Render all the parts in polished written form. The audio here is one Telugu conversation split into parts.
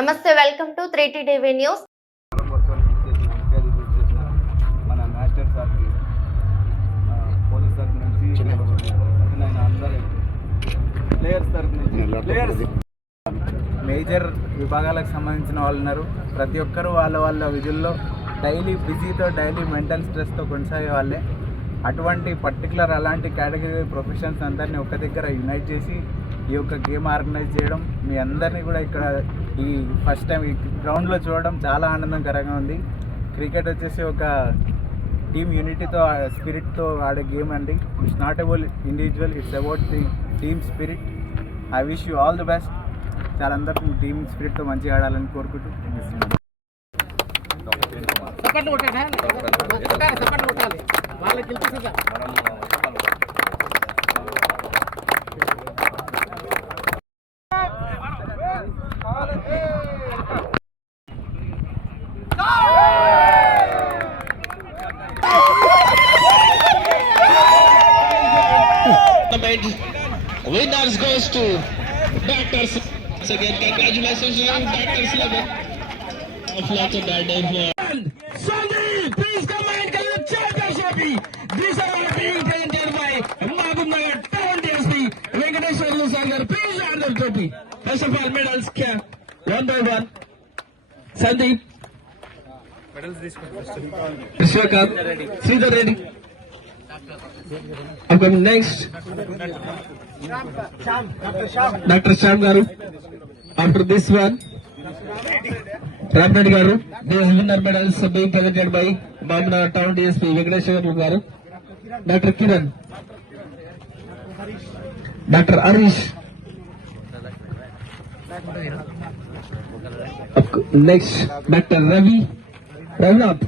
నమస్తే, welcome to 3T TV news. మన మాస్టర్ సార్కి పోలీస్ తరఫు నుంచి అందరూ ప్లేయర్స్ తరఫు నుంచి మేజర్ విభాగాలకు సంబంధించిన వాళ్ళు ఉన్నారు. ప్రతి ఒక్కరూ వాళ్ళ విధుల్లో డైలీ బిజీతో డైలీ మెంటల్ స్ట్రెస్తో కొనసాగే వాళ్ళే. అటువంటి పర్టికులర్ అలాంటి కేటగిరీ ప్రొఫెషన్స్ అందరినీ ఒక దగ్గర యునైట్ చేసి ఈ యొక్క గేమ్ ఆర్గనైజ్ చేయడం, మీ అందరినీ కూడా ఇక్కడ ఈ ఫస్ట్ టైం ఈ గ్రౌండ్లో చూడడం చాలా ఆనందకరంగా ఉంది. క్రికెట్ వచ్చేసి ఒక టీమ్ యూనిటీతో స్పిరిట్తో ఆడే గేమ్ అండి. It's not about individual, it's about the team spirit. I wish you all the best. చాలా అందరికీ టీమ్ స్పిరిట్తో మంచిగా ఆడాలని కోరుకుంటూ Winners goes to Doctors. Once again, congratulations to you, Doctors. Lots of bad day for. Sandeep, please come and get the championship. These are all being presented by Mahbubnagar Town DSP. Venkateshwarlu Sagar, please hand them trophy. First of all, medals one by one. Sandeep. Medals this Vishwakarth, Sridhar Reddy. Upcoming next, Dr. Sham Garu. After this one, Ram Reddy Garu. These winner medals are being presented by Mahbubnagar Town DSP Venkateshwarlu Garu. Dr. Kiran, Dr. Arish. Next, Dr. Ravi Ravnath.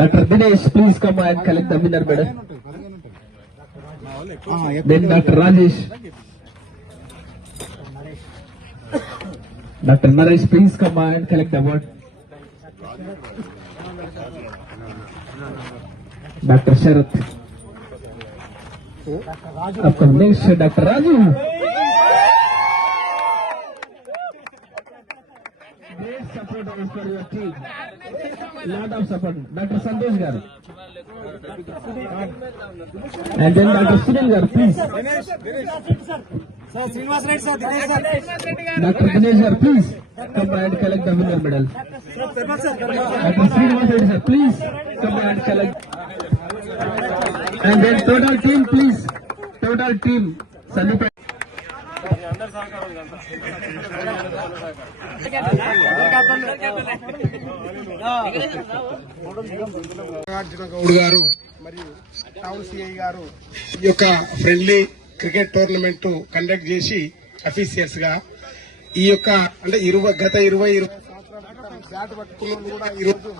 Dr. Dinesh, please come and collect the winner medal. Then Dr. Rajesh. Dr. Naresh, please come and collect the award. Dr. Sharath. Upcoming next, Dr. Raju. Great support for your team. Lot of support. Dr. Santosh Garu. And then Dr. Sunil Garu, please. Dr. Dinesh Garu, please come and collect the winner medal. Dr. Srinivas Reddy sir, please come and collect. And then total team, please. Total team. Sandeep. Nagarjuna Goud గారు మరియు టౌన్ సిఐ గారు ఈ యొక్క ఫ్రెండ్లీ క్రికెట్ టోర్నమెంట్ కండక్ట్ చేసి అఫీషియల్స్ గా ఈ యొక్క అంటే గత 20 సంవత్సరాల బ్యాట్ పట్టుకున్న కూడా ఈ రోజు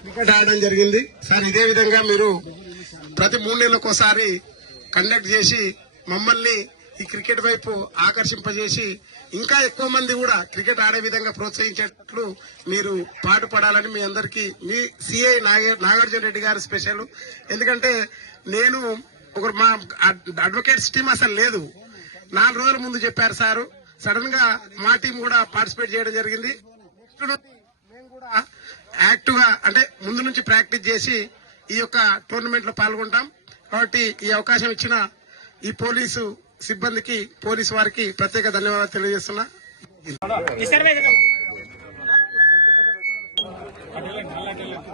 క్రికెట్ ఆడడం జరిగింది. సార్ ఇదే విధంగా మీరు ప్రతి 3 నెలలకోసారి కండక్ట్ చేసి మమ్మల్ని ఈ క్రికెట్ వైపు ఆకర్షింపజేసి ఇంకా ఎక్కువ మంది కూడా క్రికెట్ ఆడే విధంగా ప్రోత్సహించేట్లు మీరు పాటుపడాలని మీ అందరికీ మీ సిఐ నాగార్జున రెడ్డి గారు స్పెషల్. ఎందుకంటే నేను మా అడ్వకేట్స్ టీం అసలు లేదు, 4 రోజుల ముందు చెప్పారు సారు. సడన్ గా మా టీం కూడా పార్టిసిపేట్ చేయడం జరిగింది. మేము కూడా యాక్టివ్ గా అంటే ముందు నుంచి ప్రాక్టీస్ చేసి ఈ యొక్క టోర్నమెంట్ లో పాల్గొంటాం. కాబట్టి ఈ అవకాశం ఇచ్చిన ఈ పోలీసు సిబ్బందికి, పోలీసు వారికి ప్రత్యేక ధన్యవాదాలు తెలియజేస్తున్నా.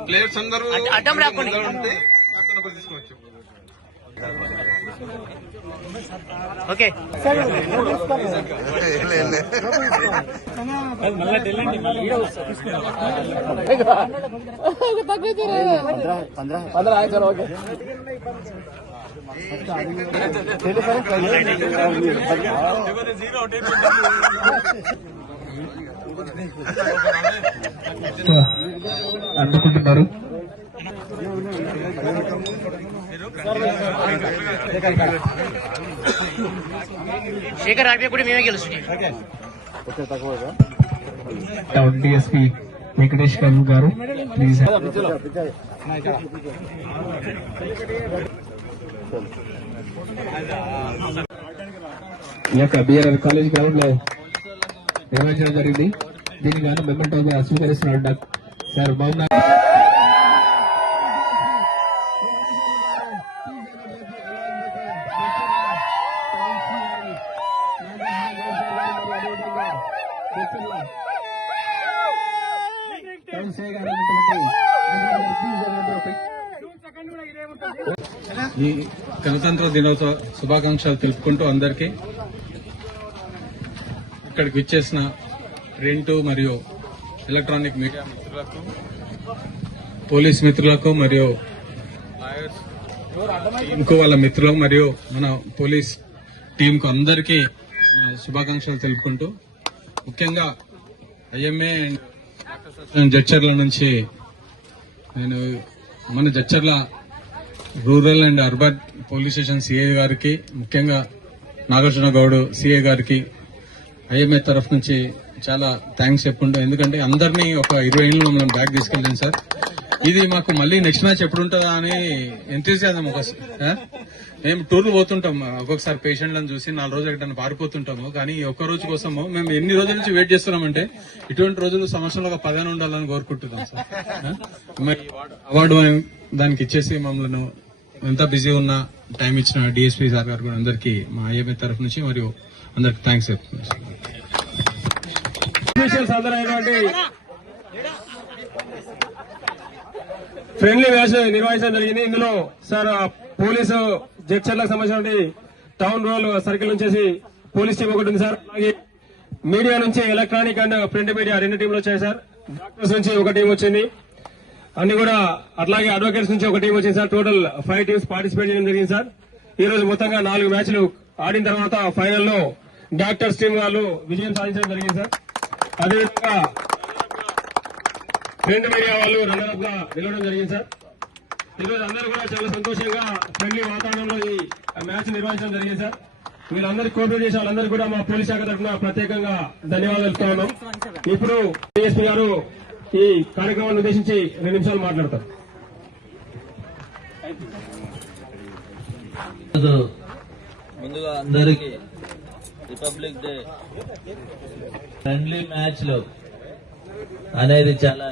ప్లేయర్స్ అందరూ ఓకే అందుకుంటున్నారు. శేఖర్ ఆర్బీ కూడా మేమే గెలుస్తుంది. డిఎస్పీ వెంకటేష్ గారు ప్లీజ్. ఈ యొక్క బిఆర్ఆర్ కాలేజ్ గ్రౌండ్ లో నిర్వహించడం జరిగింది. దీనికి గాను మెమెంటోగా స్వీకరిస్తున్నాడు సార్ బాగున్నారు. ఈ గణతంత్ర దినోత్సవ శుభాకాంక్షలు తెలుపుకుంటూ అందరికీ ఇక్కడికి విచ్చేసిన ప్రింట్ మరియు ఎలక్ట్రానిక్ మీడియా మిత్రులకు, పోలీస్ మిత్రులకు మరియు టీంకు వాళ్ళ మిత్రులకు మరియు మన పోలీస్ టీంకు అందరికీ శుభాకాంక్షలు తెలుపుకుంటూ ముఖ్యంగా ఐఎంఏ అండ్ జడ్చర్ల నుంచి నేను మన Jadcherla rural and urban police station CI గారికి, ముఖ్యంగా నాగార్జున గౌడ్ సిఐ గారికి ఐఎంఏ తరఫు నుంచి చాలా థ్యాంక్స్ చెప్పుకుంటాం. ఎందుకంటే అందరినీ ఒక 20 ఏళ్ళు మనం బ్యాక్ తీసుకెళ్ళాం సార్. ఇది మాకు మళ్ళీ నెక్స్ట్ మ్యాచ్ ఎప్పుడు ఉంటుందా అని ఎంతూజియాజం. మేము టూర్లు పోతుంటాం, ఒక్కొక్కసారి పేషెంట్లను చూసి 4 రోజులు ఎక్కడైనా పారిపోతుంటాము. కానీ ఒక్క రోజు కోసము మేము ఎన్ని రోజుల నుంచి వెయిట్ చేస్తున్నామంటే ఇటువంటి రోజులు సంవత్సరంలో ఒక 10 ఉండాలని కోరుకుంటున్నాం సార్. మరి అవార్డు దానికి ఇచ్చేసి మమ్మల్ని ఎంత బిజీ ఉన్నా టైం ఇచ్చిన డిఎస్పీ సార్ గారు కూడా అందరికీ మా ఐఎంఏ తరఫు నుంచి మరియు అందరికి థ్యాంక్స్ చెప్తున్నాం. ఫ్రెండ్లీ మ్యాచ్ నిర్వహించడం జరిగింది. ఇందులో సార్ పోలీసు జడ్చర్లకు సంబంధించిన టౌన్ రోల్ సర్కిల్ నుంచి పోలీస్ టీం ఒకటి ఉంది సార్. అలాగే మీడియా నుంచి ఎలక్ట్రానిక్ అండ్ ప్రింట్ మీడియా 2 టీంలు వచ్చాయి సార్. డాక్టర్స్ నుంచి ఒక టీం వచ్చింది, అన్ని కూడా అట్లాగే అడ్వకేట్స్ నుంచి ఒక టీం వచ్చింది సార్. టోటల్ 5 టీమ్స్ పార్టిసిపేట్ చేయడం జరిగింది సార్. ఈ రోజు మొత్తంగా 4 మ్యాచ్లు ఆడిన తర్వాత ఫైనల్లో డాక్టర్స్ టీం వాళ్ళు విజయం సాధించడం జరిగింది సార్. అదేవిధంగా ప్రింట్ మీడియా వాళ్ళు రన్నర్ గా నిలవడం జరిగింది సార్. ఈ రోజు అందరూ కూడా చాలా సంతోషంగా ఫ్రెండ్లీ వాతావరణంలో ఈ మ్యాచ్ నిర్వహించడం జరిగింది సార్. వీళ్ళందరికీ కోఆపరేట్ చేసే వాళ్ళందరూ కూడా మా పోలీస్ శాఖ తరఫున ప్రత్యేకంగా ధన్యవాదాలు చెప్తా ఉన్నాం. ఇప్పుడు డిఎస్పీ గారు ఈ కార్యక్రమాన్ని ఉద్దేశించి 2 నిమిషాలు మాట్లాడతారు. ముందుగా అందరికి రిపబ్లిక్ డే ఫ్రెండ్లీ మ్యాచ్ లో అనేది చాలా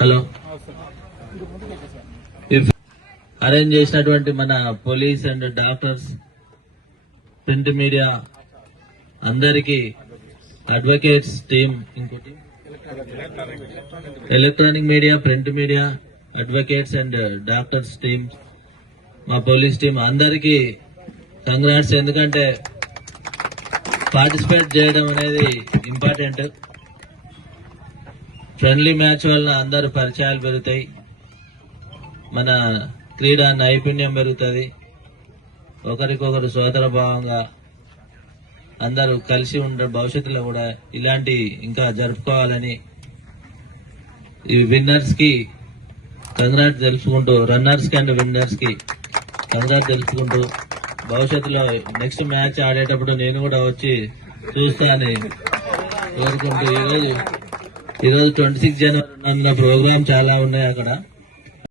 హలో అరేంజ్ చేసినటువంటి మన police and doctors, print media అందరికీ, అడ్వకేట్స్ టీం, ఇంకోటి electronic media, print media, advocates and doctors team, మా పోలీస్ టీం అందరికీ కంగ్రాట్స్. ఎందుకంటే పార్టిసిపేట్ చేయడం అనేది ఇంపార్టెంట్. ఫ్రెండ్లీ మ్యాచ్ వల్ల అందరు పరిచయాలు పెరుగుతాయి, మన క్రీడా నైపుణ్యం పెరుగుతుంది, ఒకరికొకరు సోదర భావంగా అందరూ కలిసి ఉండే భవిష్యత్తులో కూడా ఇలాంటి ఇంకా జరుపుకోవాలని ఈ విన్నర్స్ కి కంగ్రాట్స్ తెలుసుకుంటూ, రన్నర్స్ కి అండ్ విన్నర్స్ కి కంగ్రాట్స్ తెలుసుకుంటూ భవిష్యత్తులో నెక్స్ట్ మ్యాచ్ ఆడేటప్పుడు నేను కూడా వచ్చి చూస్తానని కోరుకుంటూ ఈరోజు 26 జనవరి ప్రోగ్రామ్ చాలా ఉన్నాయి అక్కడ.